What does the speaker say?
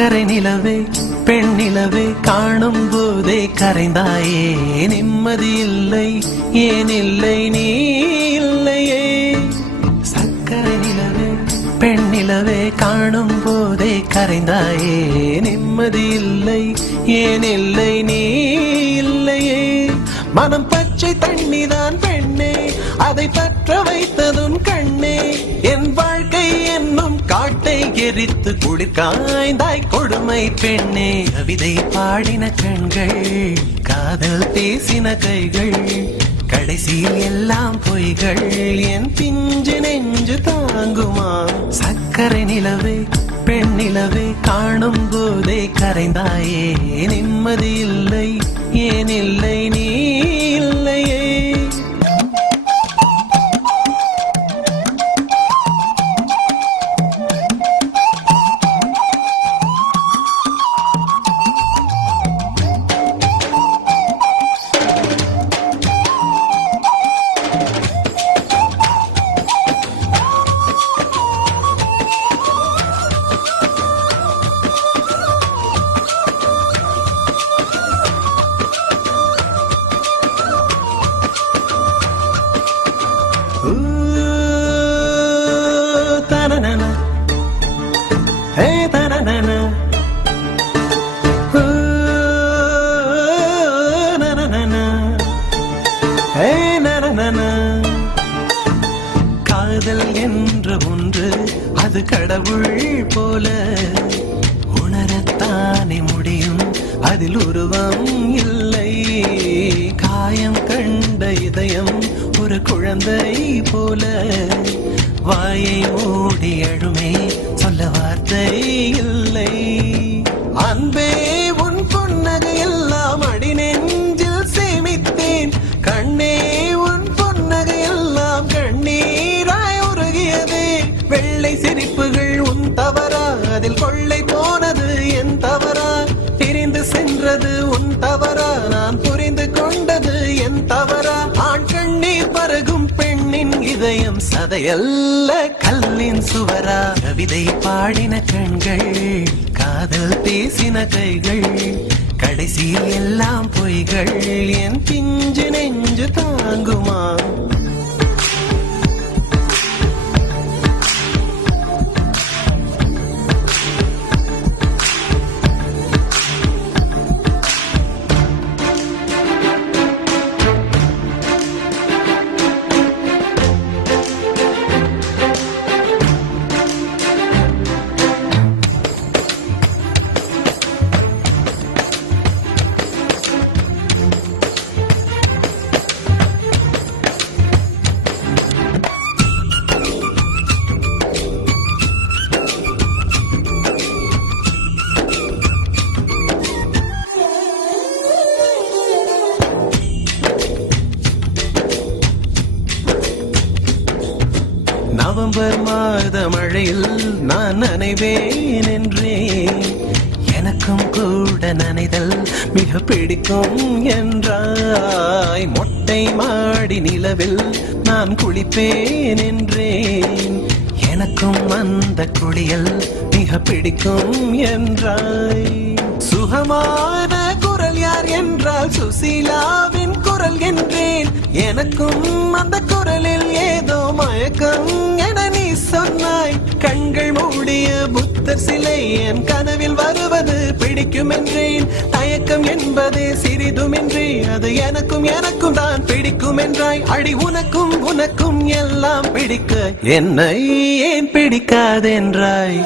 சக்கரை நிலவே பெண் நிலவே காணும் போதே கரைந்தாயே நிம்மதி இல்லை ஏன் இல்லை நீ இல்லையே சக்கரை நிலவே பெண் நிலவே காணும் போதே கரைந்தாயே நிம்மதி இல்லை ஏன் இல்லை நீ இல்லையே மனம் பச்சை தண்ணிதான் பெண்ணே அதை பற்ற வைத்ததும் கண்ணே என் வாழ்க்கை என்னும் காட்டை எரித்து குளிர்காய்ந்தாய் கொடுமை பெண்ணே கவிதை பாடின கண்கள் காதல் பேசின கைகள் கடைசியில் எல்லாம் பொய்கள் என் பிஞ்சு நெஞ்சு தாங்குமா சக்கரை நிலவே பெண் நிலவே காணும் போதே கரைந்தாயே நிம்மதி இல்லை ஏன் இல்லை நீ இல்லையே காதல் என்ற ஒன்று அது கடவுள் போல உணரத்தானே முடியும் அதில் உருவம் இல்லை காயம் கண்ட இதயம் ஒரு குழந்தை போல வாயை மூடி அழுமே சொல்ல வார்த்தை இல்லை அன்பே உன் பொன்னகை எல்லாம் அடி நெஞ்சில் சேமித்தேன் கண்ணே உன் பொன்னகை எல்லாம் கண்ணீராய் உருகியதே வெள்ளை சிரிப்புகள் உன் தவறா அதில் கொள்ளை போனது என் தவறா பிரிந்து சென்றது உன் தவறா நான் புரிந்து கொண்டது என் தவறா ஆண் கண்ணீர் பருகும் பெண்ணின் இதயம் சதையல்ல கல்லின் சுவரா கவிதை பாடின கண்கள் காதல் பேசின கைகள் கடைசியில் எல்லாம் பொய்கள் என் பிஞ்சு நெஞ்சு தாங்குமா நவம்பர் மாத மழையில் நான் நனைவேன் என்றே எனக்கும் கூட நனைதல் மிக பிடிக்கும் என்றாய் மொட்டை மாடி நிலவில் நான் குளிப்பேன் என்றேன் எனக்கும் அந்த குளியல் மிக பிடிக்கும் என்றாய் சுகமான குரல் யார் என்றால் சுசீலாவின் குரல் என்றேன் எனக்கும் அந்த குரலில் ஏதோ மயக்கம் என நீ சொன்னாய் கண்கள் மூடிய புத்தர் சிலை என் கனவில் வருவது பிடிக்கும் என்றேன் தயக்கம் என்பதே சிறிதுமின்றி அது எனக்கும் தான் பிடிக்கும் என்றாய் அடி உனக்கும் எல்லாம் பிடிக்க என்னை ஏன் பிடிக்காதென்றாய்